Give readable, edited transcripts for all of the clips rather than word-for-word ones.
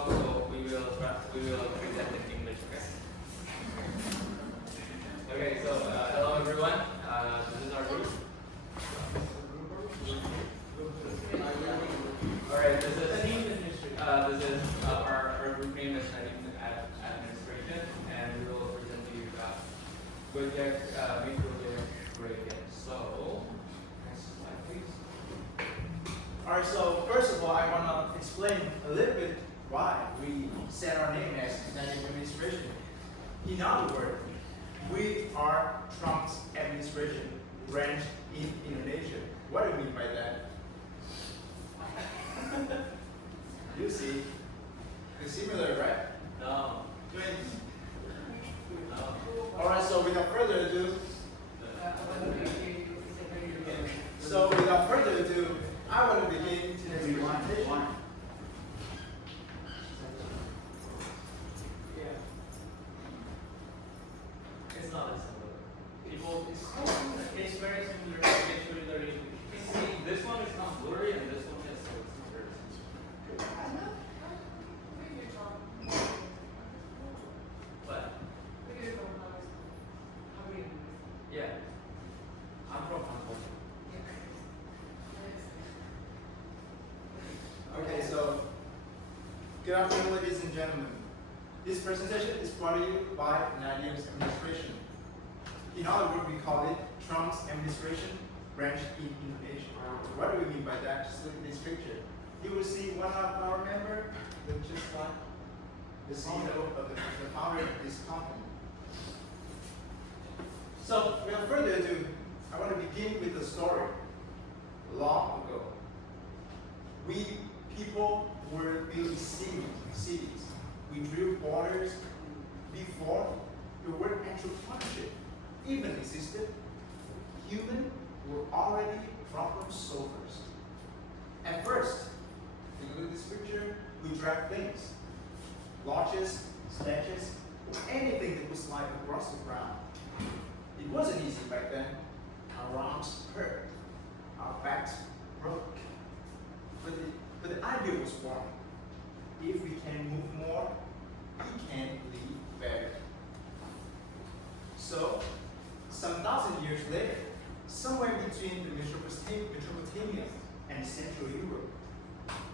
talk, so we will present in English. Okay. Okay. So hello everyone. This is our group. All right. This is our group name is Administration, and we will present to you project grade. So next slide, please. Alright, so first of all, I want to explain a little bit why we set our name as Network Administration. In other words, we are Trump's administration branch in Indonesia. What do you mean by that? You see, it's similar, right? No. Twins. No. Alright, so without further ado, I want to begin today's presentation. It's not as similar. It's very similar. It's really very. See, this one is not blurry, and this one is, so it's not very similar. What? Yeah. I'm from Hong Kong. Okay, so good afternoon, ladies and gentlemen. This presentation is brought to you by Nadia's administration. In other words, we call it Trump's administration branch in Indonesia. What do we mean by that? Just look at this picture. You will see one of our members, just like the CEO of the founder of this company. So, without further ado, I want to begin with a story. Long ago, we people were building cities. We drew borders. Before the word entrepreneurship even existed, humans were already problem solvers. At first, if you look at this picture, we dragged things, launches, sledges, anything that would slide across the ground. It wasn't easy back then. Our arms hurt, our backs broke. But the idea was born. If we can move more, we can live better. So, some thousand years later, somewhere between the Mesopotamia and Central Europe,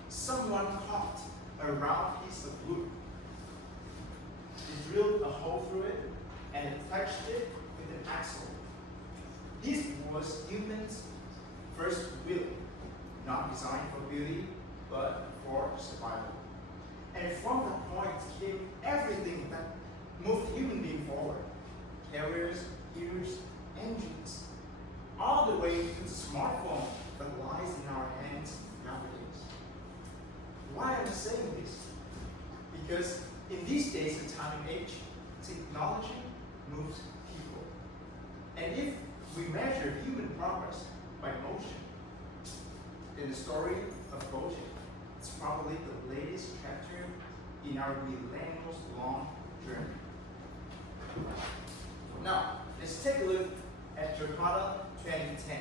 someone caught a round piece of wood. They drilled a hole through it and attached it with an axle. This was humans' first wheel, not designed for beauty, but for survival. And from that point came everything that moved human being forward. Carriers, gears, engines, all the way to the smartphone that lies in our hands nowadays. Why am I saying this? Because in these days and time and age, technology moves people. And if we measure human progress by motion, then the story of motion is probably the latest chapter in our millennials-long journey. Now, let's take a look at Jakarta 2010,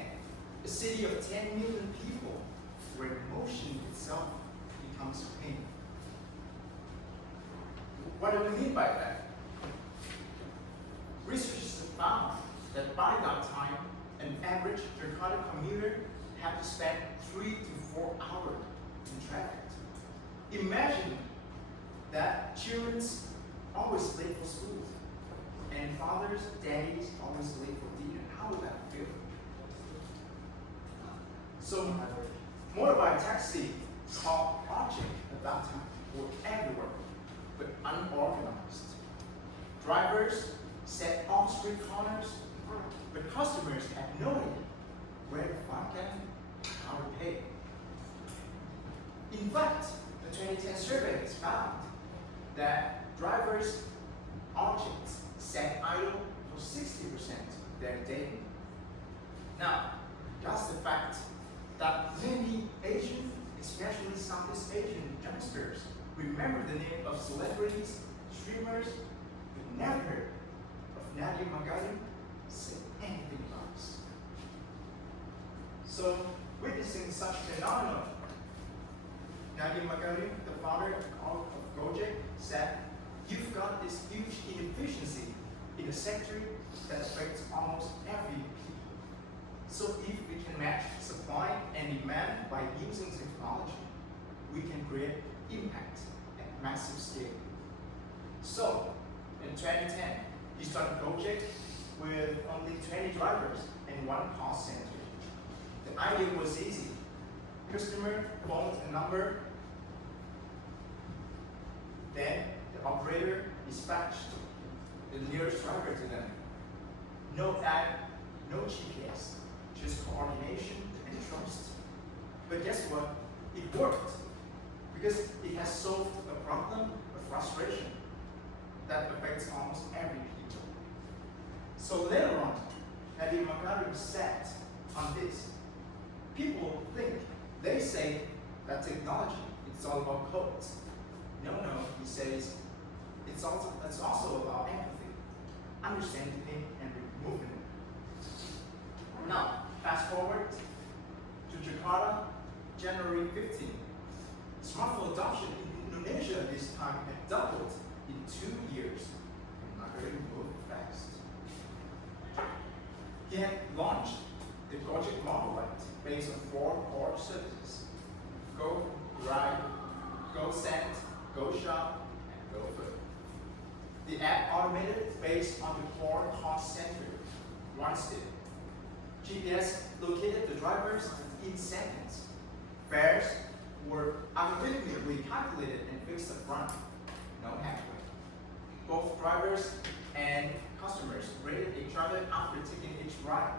a city of 10 million people where motion itself becomes pain. What do we mean by that? Researchers have found that by that time, an average Jakarta commuter had to spend 3 to 4 hours in traffic. Imagine that children's always late for school, and fathers, daddies always late for dinner. How would that feel? So, motorbike taxi called object at that time were everywhere, but unorganized. Drivers set on street corners, but customers had no idea where to find them, how to pay. In fact, the 2010 survey has found that drivers' objects sat idle for 60% of their day. Now, that's the fact that many Asian, especially Southeast Asian youngsters, remember the name of celebrities, streamers, but never heard of Nadia Magarin say anything about this. So, witnessing such phenomenon, Nadia Magarin, the founder of sector that affects almost every people. So if we can match supply and demand by using technology, we can create impact at massive scale. So in 2010, he started a project with only 20 drivers and one call center. The idea was easy. Customer phones a number, then the operator dispatched the nearest driver to them. No app, no GPS, just coordination and trust. But guess what? It worked because it has solved a problem, a frustration that affects almost every people. So later on, Nabi Makarim said on this, people think, they say that technology, it's all about codes. No, he says, it's also about empathy, understanding and moving it. Now, fast forward to Jakarta, January 15. Smartphone adoption in Indonesia this time had doubled in 2 years. And Makarim moved fast. He had launched the Gojek mobile app based on 4 core services: Go, Ride, Go Send, Go Shop, and Go Food. The app automated based on the core cost center, one step. GPS located the drivers in seconds. Fares were algorithmically calculated and fixed up front. No halfway. Both drivers and customers rated each other after taking each ride,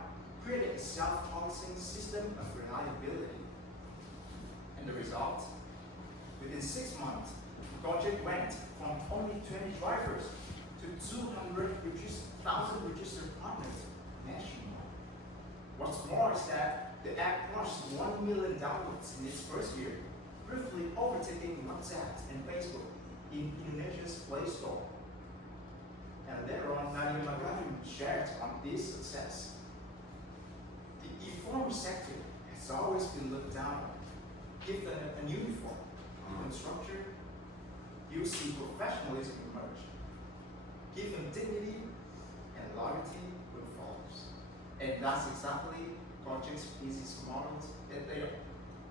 created a self-policing system of reliability. And the result? Within 6 months, Gojek went from only 20 drivers to 200,000 registered partners nationwide. What's more is that the app crossed 1 million downloads in its first year, briefly overtaking WhatsApp and Facebook in Indonesia's Play Store. And later on, Nadia Makarim shared on this success. The informal sector has always been looked down on. Give them a uniform, given structure, you see professionalism emerge. Give them dignity and loyalty with followers. And that's exactly Gojek's business models that they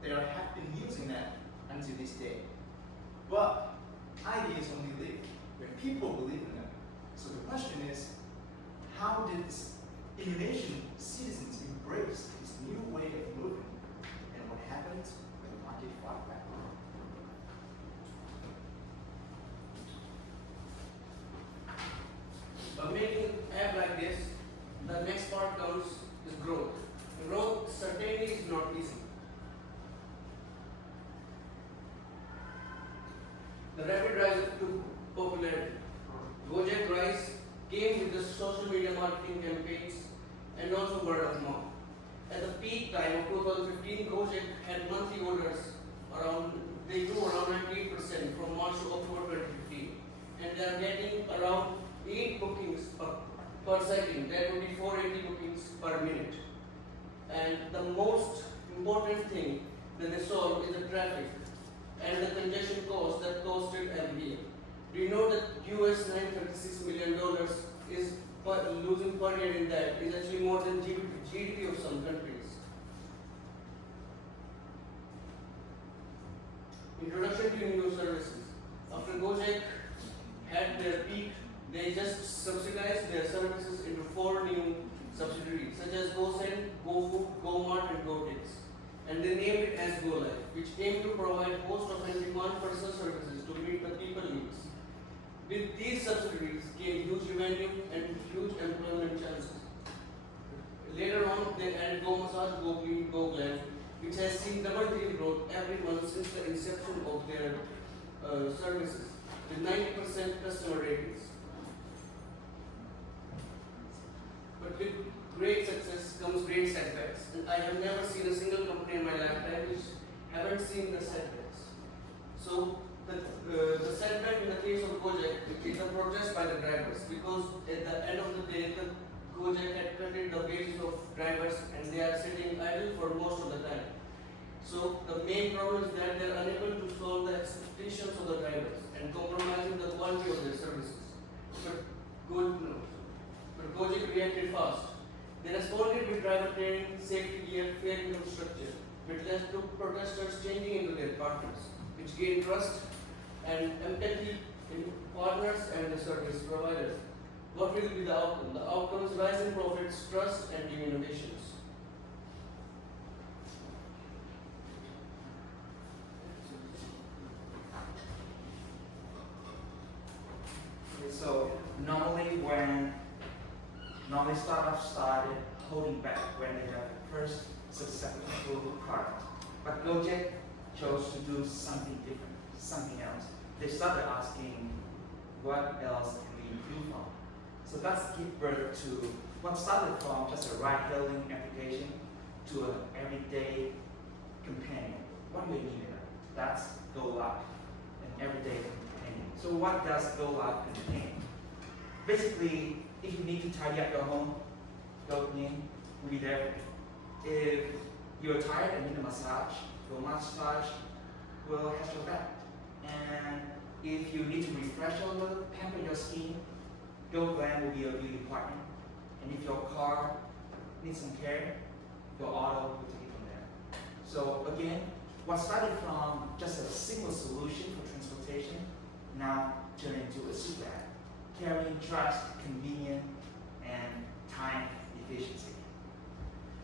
have been using that until this day. But ideas only live when people believe in them. So the question is, how did Indonesian citizens embrace this new way of moving? And what happened when the market fought back? By making an app like this, the next part comes is growth. Growth certainly is not easy. The rapid rise of popularity. Gojek rise came with the social media marketing campaigns and also word of mouth. At the peak time of 2015, Gojek had monthly orders they grew around 98% from March to October 2015. And they are getting around 8 bookings per second. That would be 480 bookings per minute. And the most important thing that they solve is the traffic and the congestion cost that costed every year. Do you know that US $936 million is losing per year in that is actually more than GDP of some countries. Introduction to new services. After Gojek had their peak, they just subsidized their services into 4 new subsidiaries, such as GoSend, GoFood, GoMart, and GoTix. And they named it as GoLife, which aimed to provide host of on-demand personal services to meet the people needs. With these subsidiaries came huge revenue and huge employment chances. Later on, they added GoMassage, GoClean, GoGlam, which has seen double-digit growth every month since the inception of their services, with 90% customer ratings. But with great success comes great setbacks, and I have never seen a single company in my lifetime which haven't seen the setbacks. So the setback in the case of Gojek is the protest by the drivers, because at the end of the day, the Gojek had cut the wages of drivers and they are sitting idle for most of the time. So the main problem is that they are unable to solve the expectations of the drivers and compromising the quality of their services. But They responded with driver training, safety gear, fair infrastructure, which led to protesters changing into their partners, which gained trust and empathy in partners and the service providers. What will be the outcome? The outcome is rising profits, trust, and new innovations. Okay, so normally startups started holding back when they have the first successful product, but Gojek chose to do something different, something else. They started asking, what else can we improve on? So that's give birth to what started from just a ride-hailing application to an everyday companion. What do we need? That's GoLive, an everyday companion. So what does GoLive contain? Basically, if you need to tidy up your home, GoLive will be there. If you're tired and need a massage, GoMassage will have your back. And if you need to refresh a little, pamper your skin, GoGlam will be your beauty partner. And if your car needs some care, your auto will take it from there. So again, what started from just a simple solution for transportation now turned into a super app, carrying trust, convenience, and time efficiency.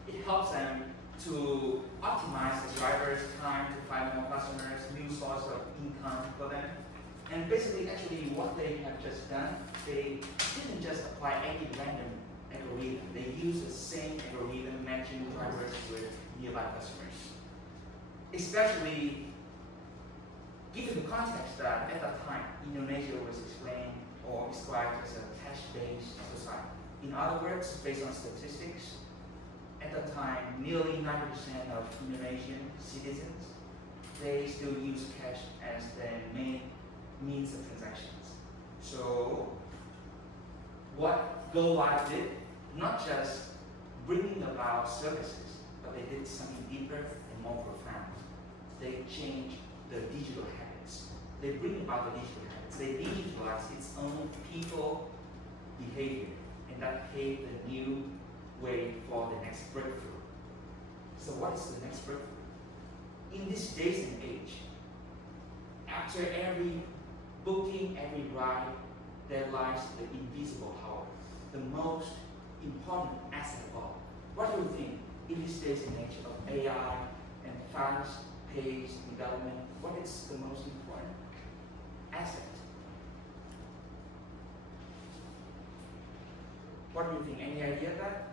It helps them to optimize the driver's time to find more customers, new source of income for them. And basically, actually, what they have just done, they didn't just apply any random algorithm. They use the same algorithm matching drivers with nearby customers. Especially given the context that at that time, Indonesia was explained or described as a cash-based society. In other words, based on statistics, at that time, nearly 90% of Indonesian citizens, they still use cash as their main means of transactions. So what GoLive did, not just bringing about services, but they did something deeper and more profound. They changed the digital habits. They bring about the digital habits. They digitalize its own people behavior, and that paved a new way for the next breakthrough. So what is the next breakthrough? In this days and age, after every booking, every ride, there lies the invisible power, the most important asset of all. What do you think in this days and age of AI and fast-paced development, what is the most important asset? What do you think? Any idea of that?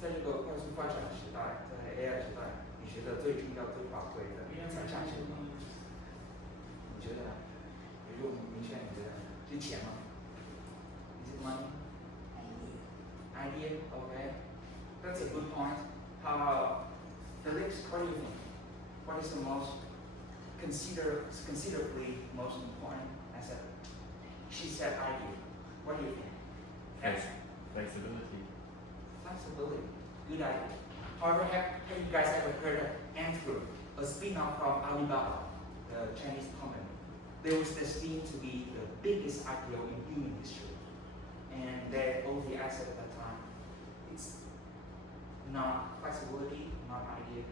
在这个快速发展时代，在 AI 时代，你觉得最重要、最宝贵的财产是什么？你觉得呢？比如明确，你觉得是钱吗？ Is it money? Idea? Okay. That's a good point. How about Felix? What do you think? What is the most considerably most important asset? She said idea. What do you think? Flexibility. Flexibility. Good idea. However, have you guys ever heard of Ant Group, a spin-off from Alibaba, the Chinese company? They were esteemed to be the biggest IPO in human history. And their only asset at that time, it's not flexibility, not idea,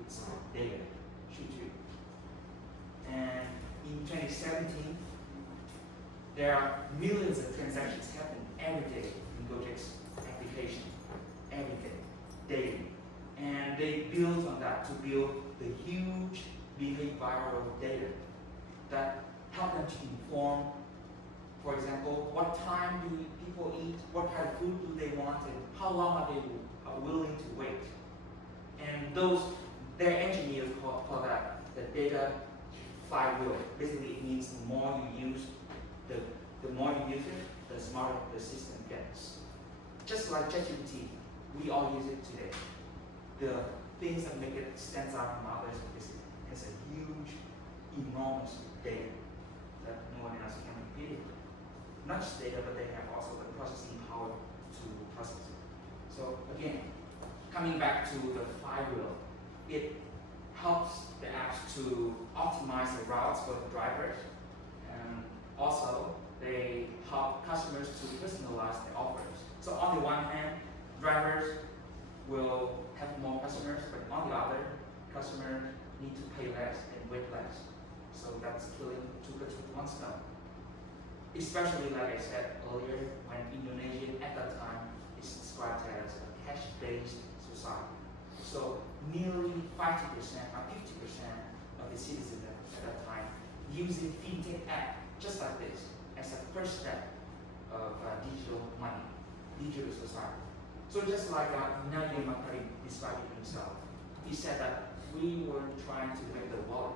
it's data, Q2. And in 2017, there are millions of transactions happening every day in Gojek's application, every day, daily. And they build on that to build the huge behavioral data that help them to inform, for example, what time do people eat, what kind of food do they want, and how long are they willing to wait. And their engineers call that the data flywheel. Basically, it means the more you use the more you use it, the smarter the system gets. Just like ChatGPT, we all use it today. The things that make it stand out from others is it has a huge, enormous data that no one else can compete with. Not just data, but they have also the processing power to process it. So again, coming back to the flywheel, it helps the apps to optimize the routes for the drivers, and also they help customers to personalize their offers. So on the one hand, on the other, customer need to pay less and wait less. So that's killing two birds with one stone. Especially like I said earlier, when Indonesia at that time is described as a cash-based society. So nearly 50% or 50% of the citizens at that time using fintech app just like this as a first step of digital money, digital society. So just like Nadia Makarim described it himself, he said that we were trying to make the wallet,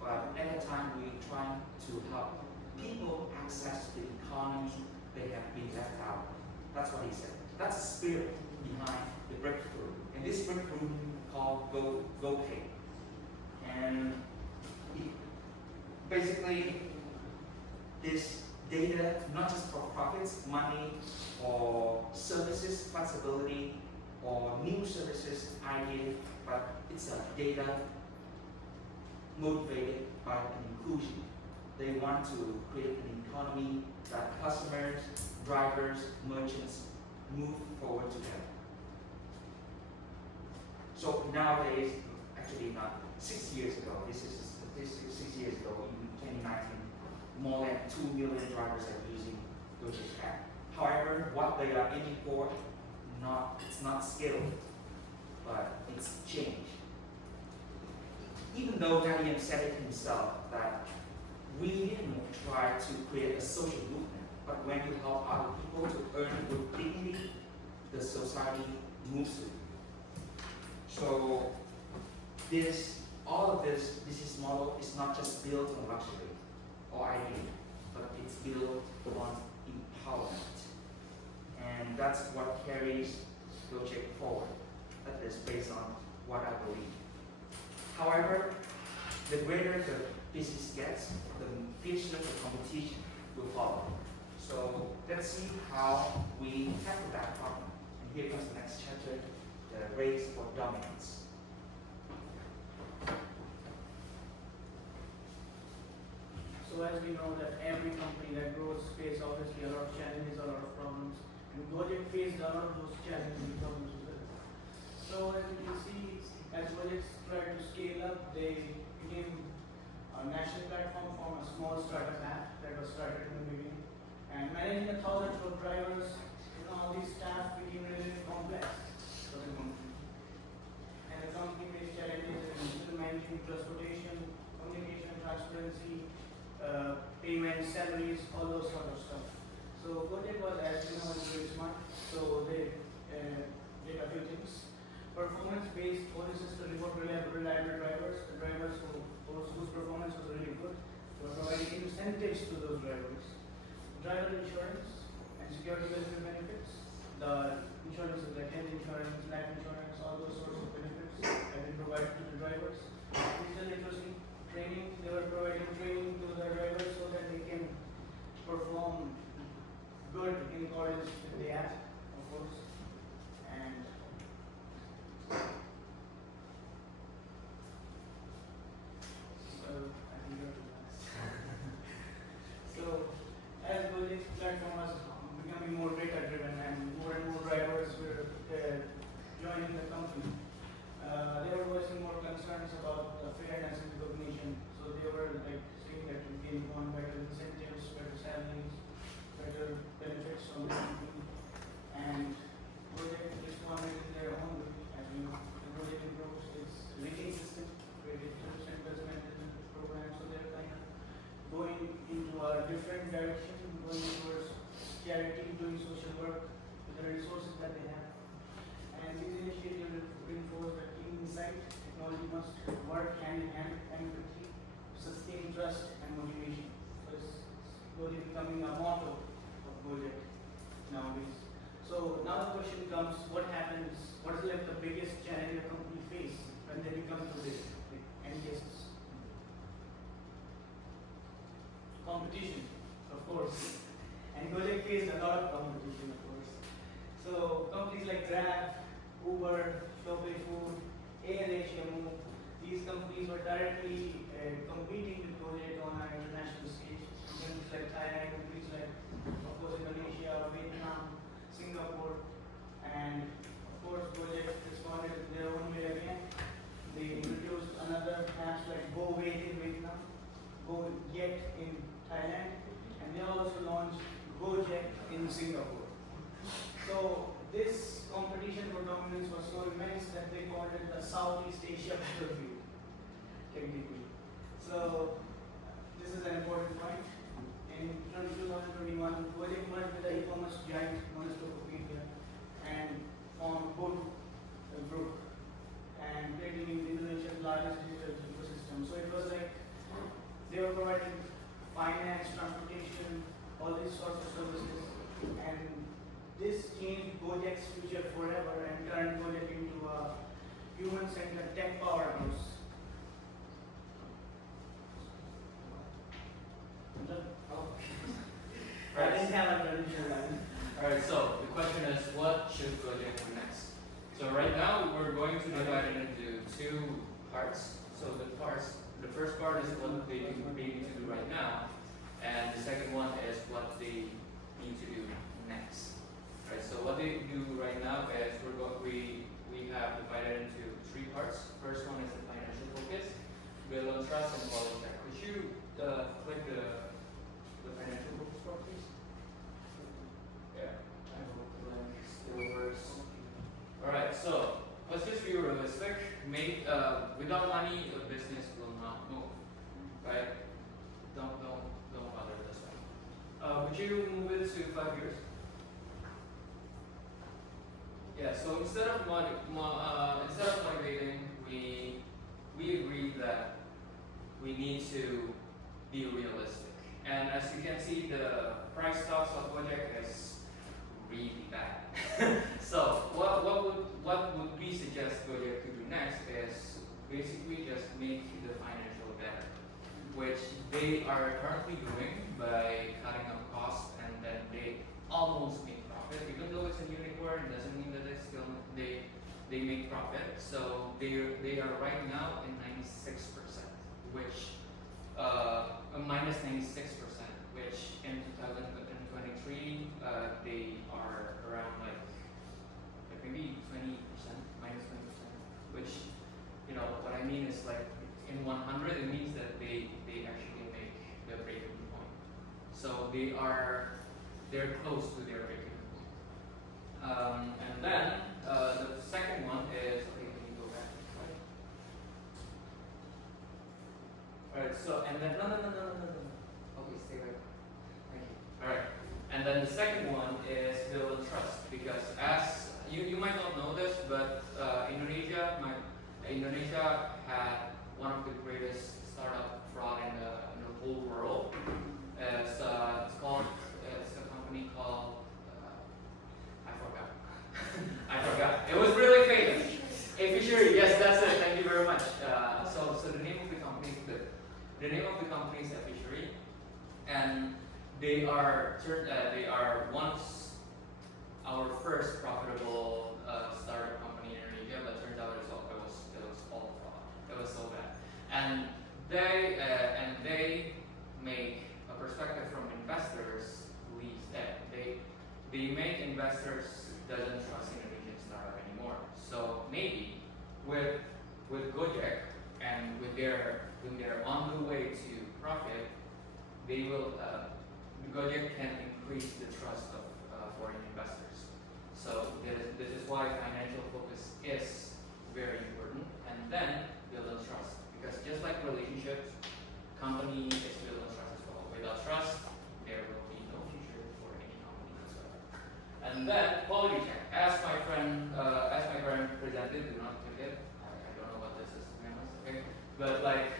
but at that time we were trying to help people access the economy they have been left out. That's what he said. That's the spirit behind the breakthrough. And this breakthrough called GoPay. And basically, this data, not just for profits, money, or services, flexibility, or new services idea, but it's a data motivated by an inclusion. They want to create an economy that customers, drivers, merchants move forward together. So nowadays, actually not 6 years ago, this is 6 years ago, in 2019, more than 2 million drivers are using Gojek app. However, what they are aiming for, it's not scalable, but it's change. Even though Nadim said it himself that we didn't try to create a social movement, but when you help other people to earn with dignity, the society moves with you. So all of this business model is not just built on luxury or idea, but it's built on empowerment. And that's what carries Gojek forward. That is based on what I believe. However, the greater the business gets, the fiercer the competition will follow. So let's see how we tackle that problem. And here comes the next chapter, the race for dominance. So as we know that every company that grows faces obviously a lot of challenges, a lot of problems, and Gojek faced a lot of those challenges and problems as well. So as you can see, as Gojek tried to scale up, they became a national platform from a small startup app that was started in the beginning. And managing 1,000 truck drivers, all these staff became really complex for the company. And the company faced challenges in managing transportation, communication, transparency, payments, salaries, all those sort of stuff. So Gojek was, as you know, very smart. So they did a few things. Performance-based bonuses to reward reliable drivers, the drivers whose performance was really good. They were providing incentives to those drivers. Driver insurance and security benefits. The insurances like health insurance, life insurance, all those sorts of benefits have been provided to the drivers. Digital literacy training, they were providing training to the drivers so that they can perform good in accordance with the app, of course. And I think you're the last. So as Gojek's platform was becoming more data driven and more drivers were joining the company, they were voicing more concerns about fairness and recognition. So they were like saying that we can want better incentives, better salaries, better benefits from the company. And Gojek responded in their own way. As we know, the Gojek improves its rating system, where it investment program. So they're kind of going into a different direction, going towards charity, doing social work with the resources that they have. And these initiatives reinforce that team insight, technology must work hand in hand, empathy, sustain trust and motivation. So it's slowly becoming a motto of Gojek nowadays. So now the question comes, what happens, what is like the biggest challenge a company face when they become to this, like any cases? Competition, of course. And Gojek faced a lot of competition, of course. So companies like Grab, Uber, Shopee Food, A&H Yahoo, these companies were directly competing with Gojek on an international stage. Countries like Thailand, countries like, of course, Indonesia, Vietnam, Singapore, and of course Gojek responded in their own way again. in Singapore. So this competition for dominance was so immense that they called it the Southeast Asia battlefield. Technically. So this is an important point. In 2021, Gojek merged with the e-commerce giant known as Tokopedia and formed both a group and creating Indonesia's largest digital ecosystem. So it was like they were providing finance, transportation, all these sorts of services, and this changed Gojek's future forever and turned Gojek into a human-centered tech powerhouse. I didn't have a traditional line. Alright, so the question is, what should Gojek do next? So right now, we're going to divide it into two parts. So the first part is what they need to do right now, and the second one is what they need to do next. Right. So what they do right now is we have divided into three parts. First one is the financial focus, build on trust, and quality check. Could you click the financial focus part, please? Yeah. I hope the link still works. All right. So let's just be realistic. Without money, a business will not move. Right? Don't bother this one. Would you move it to 5 years? Yeah. So instead of motivating, we agreed that we need to be realistic. And as you can see, the price talks of Gojek is really bad. So what would we suggest Gojek to do next is basically just make the financial better, which they are currently doing by cutting up costs, and then they almost make profit. Even though it's a unicorn, it doesn't mean that they make profit. So they are right now in 96%, which minus 96%, which in 2023 they are around like maybe 20%, minus 20%, which what I mean is like in 100 it means that they actually make the break-even point. So they're close to their break-even point. And then the second one is, okay, can you go back? Alright, so, and then, no. Okay, stay right. Thank you. Alright, and then the second one is build on trust, because as, you might not know this, but Indonesia had one of the greatest startup fraud in the whole world. It's a company called, I forgot. It was really famous. A fishery. Yes, that's it. Thank you very much. So the name of the company is a fishery, and they are once our first profitable startup company in Indonesia, but turns out it was all fraud. It was so bad, and they make a perspective from investors leaves dead. They make investors doesn't trust Indonesian startup anymore. So maybe with Gojek and when they're on the way to profit, they will Gojek can increase the trust of foreign investors. So this is why financial focus is very important, and then build on trust, because just like relationships, company is built on trust as well. Without trust, there will be no future for any company whatsoever. And then quality check. As my friend presented, do not forget. I don't know what this is, to be honest, okay? But like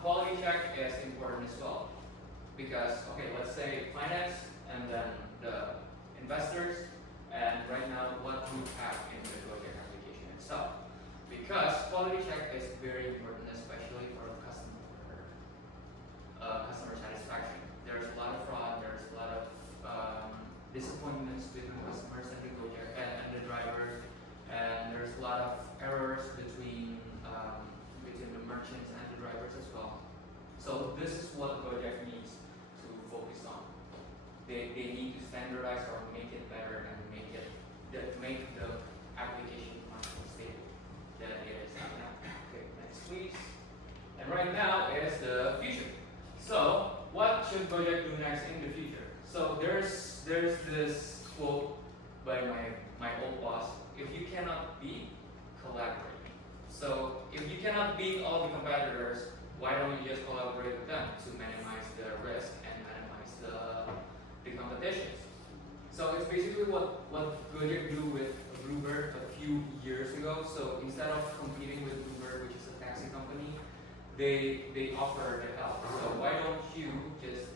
quality check is important as well, because let's say finance and then the investors, and right now what we have in the Gojek application itself. Because quality check is very important, especially for customer satisfaction. There's a lot of fraud. There's a lot of disappointments between customers and the Gojek and the drivers, and there's a lot of errors between the merchants and the drivers as well. So this is what Gojek needs to focus on. They need to standardize or make it better and make the application much more stable than it is now. Okay, next please. And right now is the future. So what should should Gojek do next in the future? So there's this quote by my old boss: if you cannot beat, collaborate. So if you cannot beat all the competitors, why don't you just collaborate with them to minimize the risk and minimize the competitions? So it's basically what Gojek do with Bluebird a few years ago. So instead of competing with Bluebird, which is a taxi company, they offer the help. So why don't you just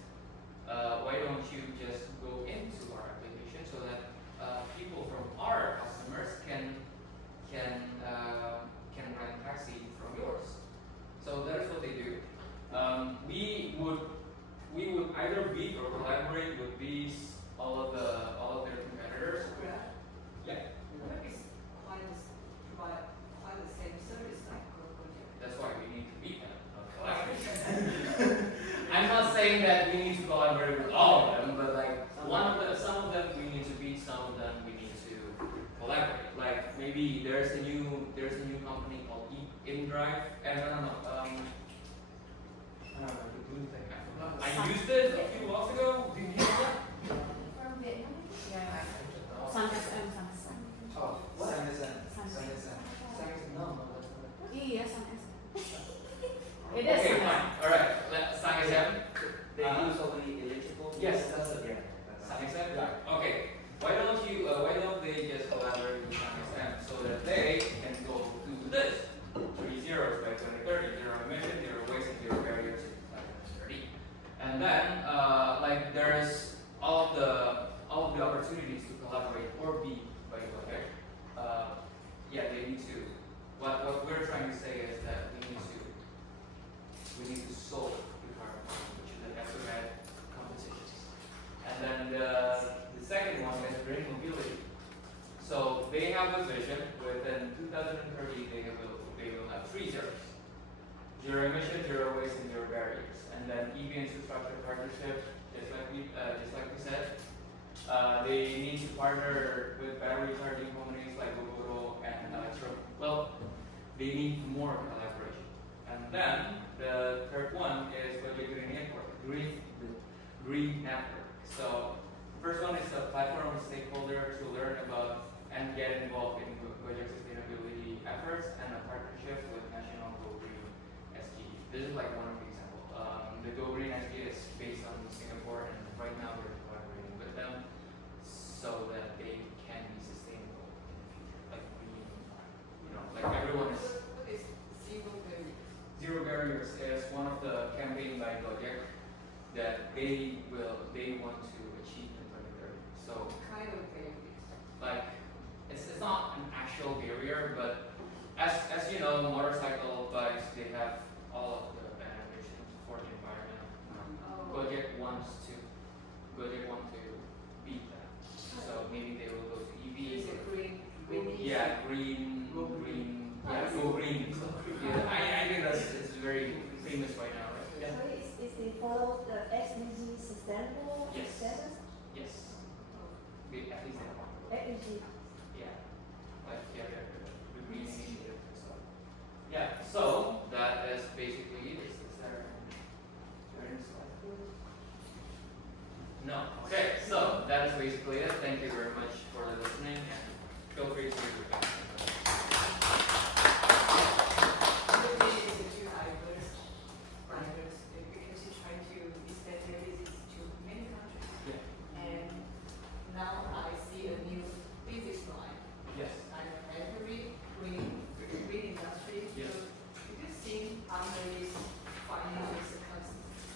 go into our application so that people from our customers can rent taxi from yours. So that's what they do. We would either beat or collaborate with all of their competitors. Yeah. What is provide quite the same service like Gojek? That's why we need to beat them, not collaborate. I'm not saying that we need to collaborate with all of them, but like some of them we need to beat, some of them we need to collaborate. Like maybe there's a new company called InDrive. And I don't know the blue thing. I used it a few months ago. Did you use it? From Vietnam? Yeah. Sun SM, Sun. Oh, What? Sun. No, that's not. Iya, Sun SM. It is Okay, Sun fine. SM. All right. Let's sign it. They use only electrical. Yes, that's it. Yeah. SunXM? Yeah. Okay. Why don't they just collaborate with SunXM so that they can go to this 3 zeros by 2030, zero emission, zero waste, and zero barriers by 2030. And then like there's all of the opportunities to collaborate or be by Gojek. Yeah, they need to. What we're trying to say is that we need to solve the current problem, which is the head-to-head competitions. And then the second one is green mobility. So they have a vision within 2030 they will have 3 zeros: zero emission, zero waste, and zero barriers. And then EV infrastructure partnership, just like we said, they need to partner with battery charging companies like Gogoro and Electro. Well, they need more collaboration. And then the third one is Gojek Green Network. So first one is a platform of stakeholders to learn about and get involved in Gojek sustainability efforts, and a partnership with National Go Green SG. This is like one of the examples. The Go Green SG is based on Singapore, and right now we're collaborating with them so that they can be sustainable in the future. Like green, like everyone is. What is zero barriers? Zero Barriers is one of the campaign by Gojek that they want to achieve in 2030. So Kind of barriers. like it's not an actual barrier, but as you know, motorcycle bikes, they have all of the benefits for the environment. Oh. Gojek want to beat that. So maybe they will go to EVs. Is it green? Yeah, green. Yeah, go green. Yeah, I think it's very famous right now, right? Yeah. So is they follow the SDG sustainable Yes. status? Yes. At least that one. SDG. Yeah. Like the green initiative and stuff. Yeah. So that is basically it. Is there any slide? No. Okay. So that is basically it. Thank you very much for listening, and feel free to use your questions. Maybe it's too diverse, because you're trying to extend your business to many countries. Yeah. And now I see a new business line, Yes. like every green industry. Yes. So do you think under this financial circumstances,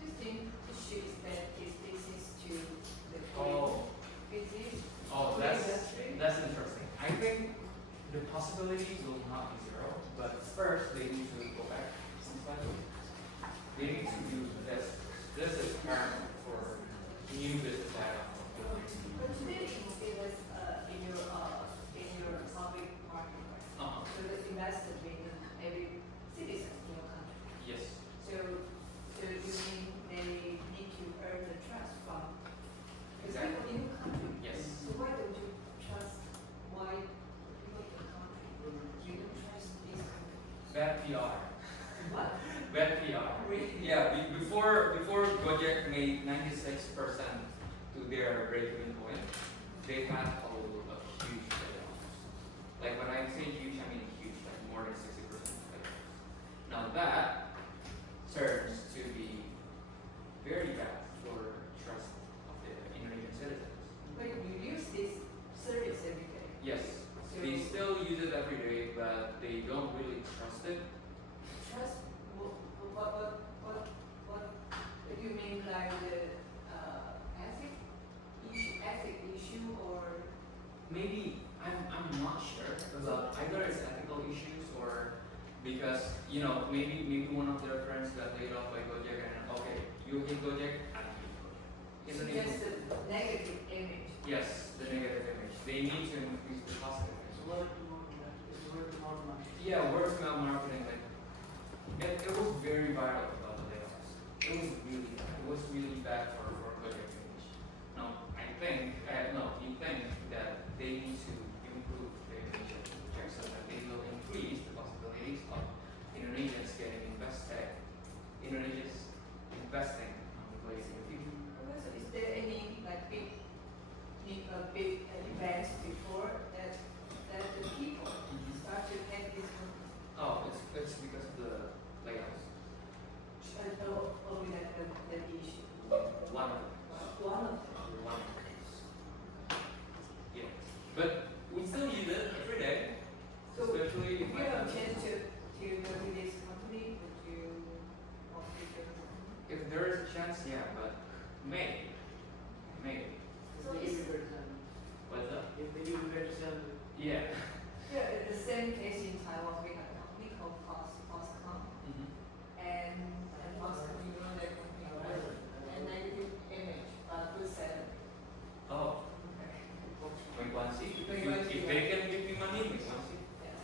do you think it should extend its business to the green Oh. business? Oh, green industry? that's interesting. I think say 96% to their break-even point, they had a huge layoffs. Like when I say huge, I mean huge, like more than 60% layoffs. Now that turns to be very bad for trust of the Indonesian citizens. But you use this service every day. Yes, So they still use it every day, but they don't really trust it. trust. What do you mean, like the ethic issue, or Maybe I'm not sure, but either it's ethical issues or because maybe one of their friends got laid off by Gojek and okay, you hate Gojek, I hate Gojek. it's Isn't it? just a negative image? Yes, the negative image. They need to increase the positive image. It's word to mouth marketing. It's word to mouth marketing. Yeah, word of mouth marketing, like it was very viral about the layoffs. It was really bad. It was really bad for Gojek image. No, I think you think that they need to improve their image of Gojek so that they will increase the possibilities of Indonesians getting invested. Indonesians investing on the place in the future. Also, is there any like big events before that the people start to hate this company? Oh, it's because of the layoffs. Only that issue. One of them. One of them. One of them. Yeah. But we still use it every day. So Especially if you have a chance to go to this company, would you want to go to the company? if there is a chance, yeah, but maybe. Maybe. If they give you better salary. What's up? If they give you better salary. Yeah. Yeah, the same case in Taiwan, we have a company called Foxconn, Mm-hmm. and Foxconn, you know their company, right? And negative image, but good salary. Oh, wait one see. Wait one see, If they can give me money, wait one see. Yeah.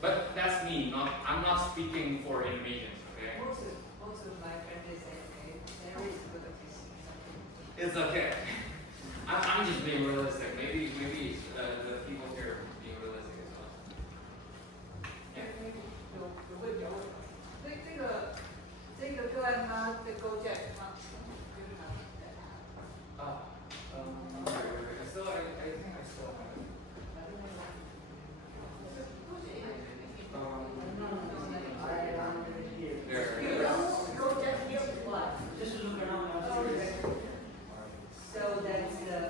But that's me, I'm not speaking for Indonesians, okay? Most of my friends they say, okay, salary is good, okay, something. It's okay. I'm just being realistic. Maybe the people here are being realistic as well. Yeah. 这个个案它的构架它就是它在它 Oh, wait. I think I still have it. There. You don't go just here what? Just look around and Oh, see. okay. So that's the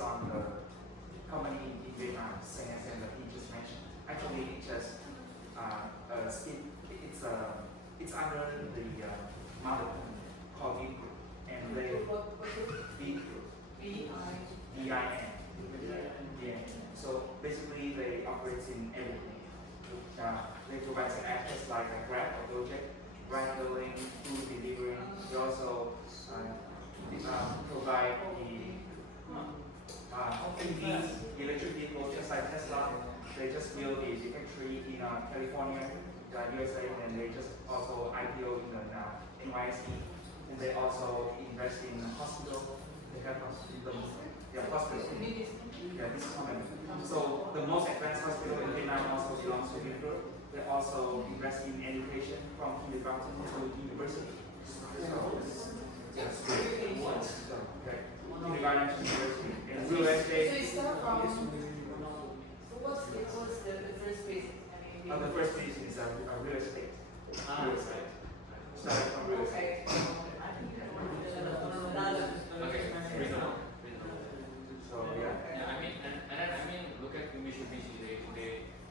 based on the company in Vietnam, same as that he just mentioned. Actually, it's just it's under the mother company called V Group, and they V Group, VIN. Yeah. So basically, they operate in everything. They provide some access like a Grab or Gojek, ride hailing, food delivery. They also provide the EVs, electric vehicles, just like Tesla. They just built the factory in California, USA, and they just also IPO in NYC. And they also invest in hospital. They have hospitals. Yeah, this company. So the most advanced hospital in Vietnam also belongs to Vingroup. They also invest in education from kindergarten to university. Yes. Okay. Kindergarten to university. And real estate. So it started from. So what's the first phase? I mean, The first piece is real estate. Real estate. Starting from real estate. Okay, reasonable. So yeah. Yeah, I mean, look at Mitsubishi.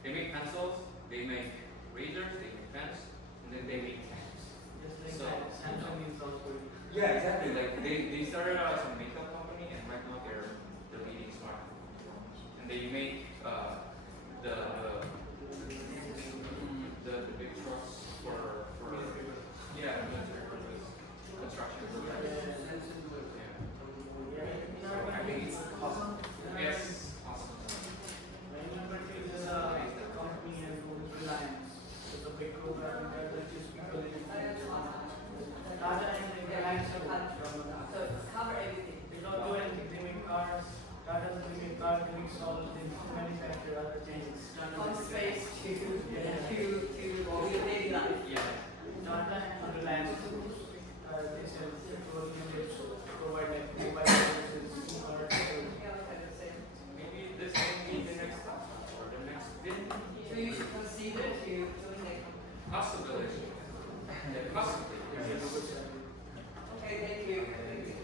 They make pencils, they make razors, they make pens, and then they make tanks. Just like So, that, Samsung is also. Yeah, exactly. Like they started out as a makeup company, and right now they're leading smartphone. And they make the big trucks for yeah, military purpose construction. So I think it's awesome. Yes, awesome. When you purchase a company and go with Reliance, it's a big group and they're like just people in Tata and Reliance are so it's cover everything. they don't do anything, they make cars, Tata they make cars, they make solid, they manufacture other things. From space to your daily life. Yeah. Tata and Reliance, they sell petroleum, they provide like mobile services, cars. Yeah, kind of same. Maybe this will be the next stop or the next bit. So you should consider to join that company. Possibility. Yeah, possibly. Yes. Okay, thank you. Thank you.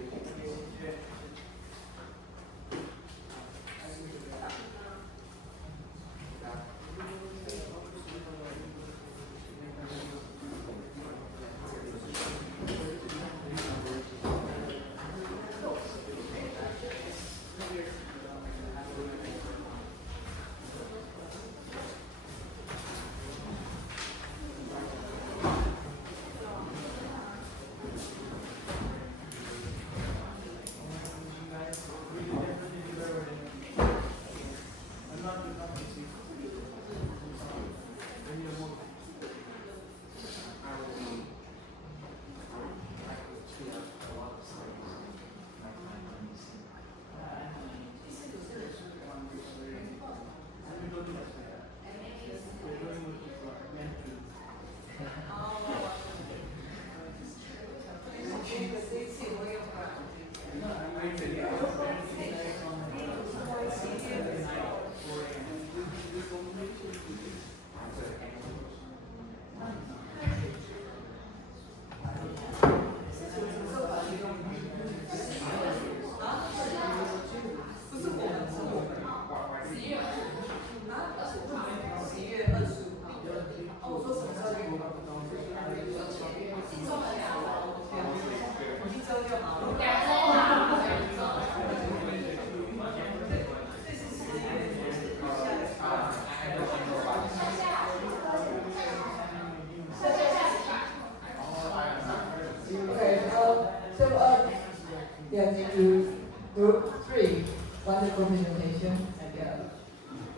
Yeah, thank you. Group 3, wonderful presentation. Yeah.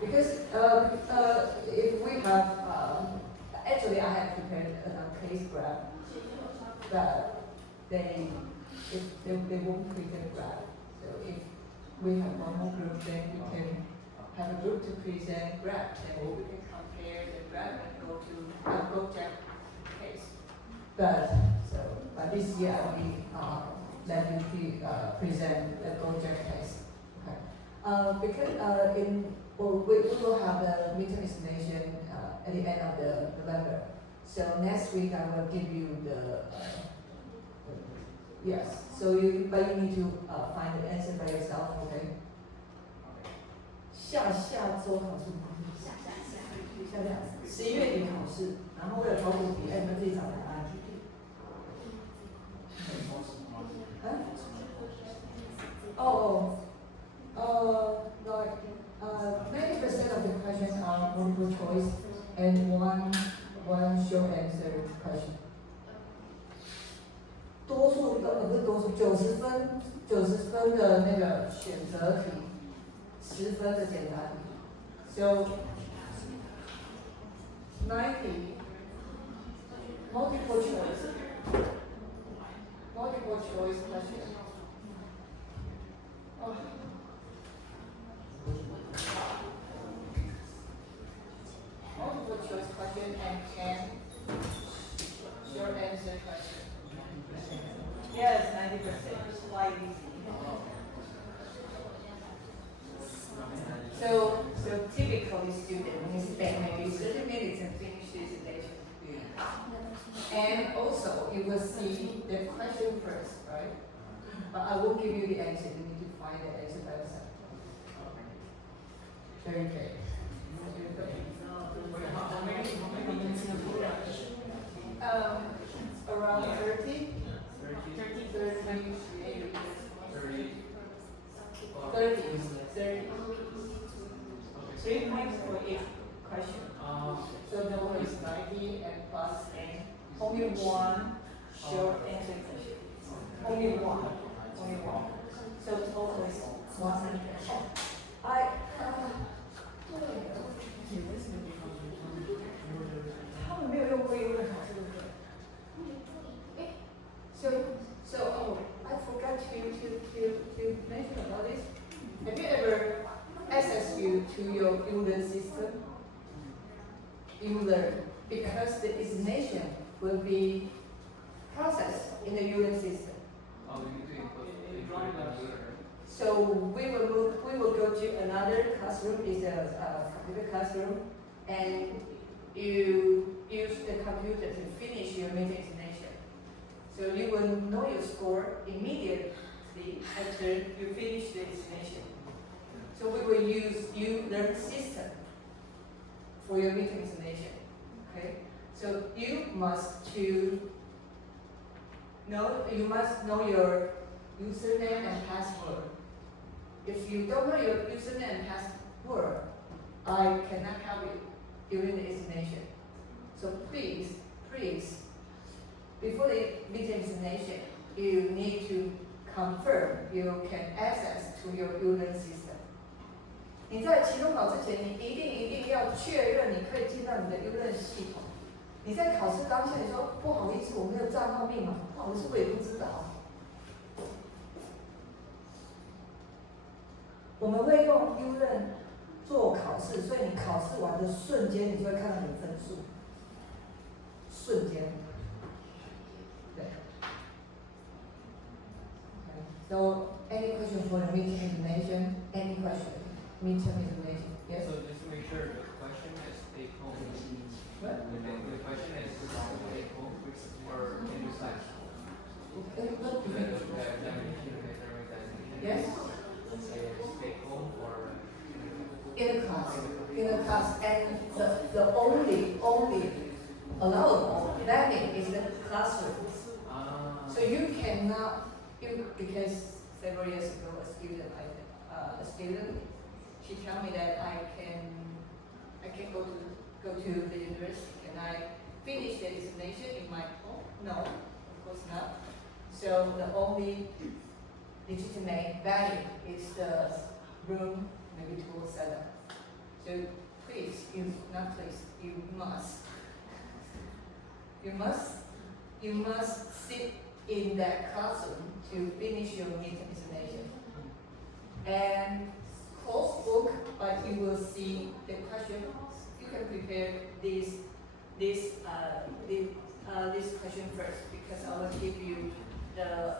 Because if we have, actually I have prepared a case graph that they won't present graph. So if we have one more group, then we can have a group to present graph. Then we can compare the graph and go to a Gojek case. But this year we let you present the Gojek case. Okay. Because we will have the midterm examination at the end of November. So next week I will give you the yes. So you need to find the answer by yourself. Okay. 下周考试吗？下11月底考试，然后为了考古题，你们自己找答案。Like 90% of the questions are multiple choice and one short answer question. 多数的不是多数，90分的那个选择题，10分的简答题。So 90 multiple choice question. Oh. Multiple choice question and 10 short answer question. Yes, 90%. Quite easy. So typically students spend maybe 30 minutes and finish this lecture. And also you will see the question first, right? But I won't give you the answer. You need to find the answer by yourself. Very good. Around 30. 3 points for each question. So the number is 90 and plus n. Only one short answer question. Only one. So total is 100. 他们没有用过英文考试，对不对？So I forgot to mention about this. Have you ever access you to your Ulearn system? Ulearn, because the examination will be processed in the Ulearn system. Oh, we need to input the So we will go to another classroom, is a computer classroom, and you use the computer to finish your meeting examination. So you will know your score immediately after you finish the examination. So we will use Ulearn system for your meeting examination. Okay? So you must know your username and password. If you don't know your username and password, I cannot help you during the examination. So please, before the meeting examination, you need to confirm you can access to your Ulearn system. 你在期中考之前，你一定要确认你可以进到你的 Ulearn 系统。你在考试当下，你说不好意思，我没有账号密码，不好意思，我也不知道。我们会用 Ulearn 做考试，所以你考试完的瞬间，你就会看到你的分数。瞬间，对。Okay. So any question for the meeting examination? Any question? Midterm examination? Yes. So just to make sure the question is take home. What? The question is take home or in the class? Yes. Take home or In the class, and the only allowable learning is the classroom. So you cannot, because several years ago a student, she told me that I can go to the university. Can I finish the examination in my home? No, of course not. So the only legitimate value is the room, maybe 207. So please, you must sit in that classroom to finish your meeting examination. And close book, but you will see the question. You can prepare this question first, because I will give you the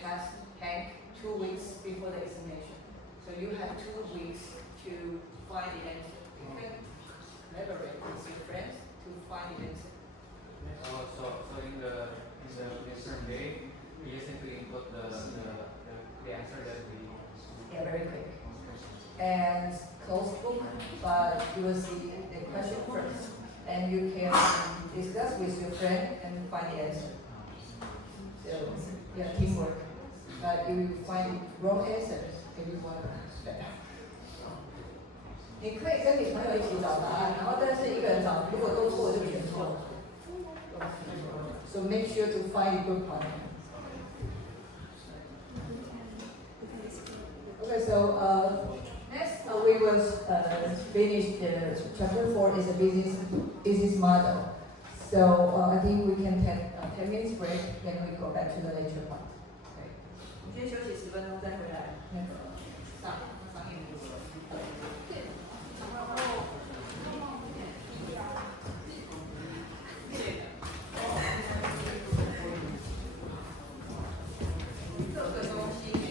test bank 2 weeks before the examination. So you have 2 weeks to find the answer. You can collaborate with your friends to find the answer. So in the midterm day, we just need to input the answer that we. Yeah, very quick. And closed book, but you will see the question first, and you can discuss with your friend and find the answer. So, yeah, teamwork. But if you find wrong answers, everyone better. 你可以跟你朋友一起找答案，然后但是一个人找，如果都错就全错。So make sure to find a good partner. Okay, so next we will finish the chapter 4 is a business model. So I think we can take a 10 minutes break, then we go back to the lecture part. 我们先休息10分钟，再回来那个上映。这个东西。